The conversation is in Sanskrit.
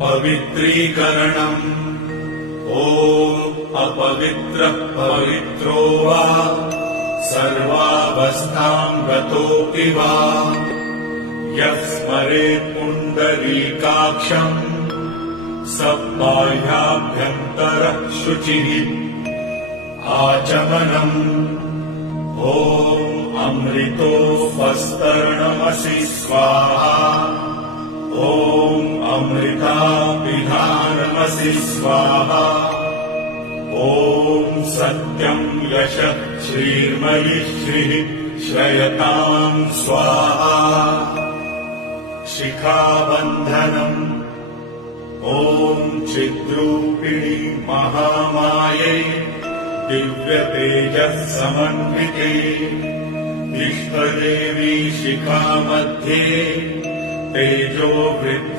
पवित्रीकरणम् अपवित्रः पवित्रो वा सर्वावस्थाम् गतोऽपि वा यः स्मरेत् पुण्डरीकाक्षम् स बाह्याभ्यन्तरः शुचिः आचमनम् अमृतोपस्तरणमसि स्वाहा अमृतापिधानमसि स्वाहा सत्यम् यशः श्रीर्मयि श्रीः श्रयताम् स्वाहा शिखाबन्धनम् चिद्रूपिणी महामायै दिव्यतेजः समन्विते इष्टदेवी शिखा मध्ये तेजो वृद्धि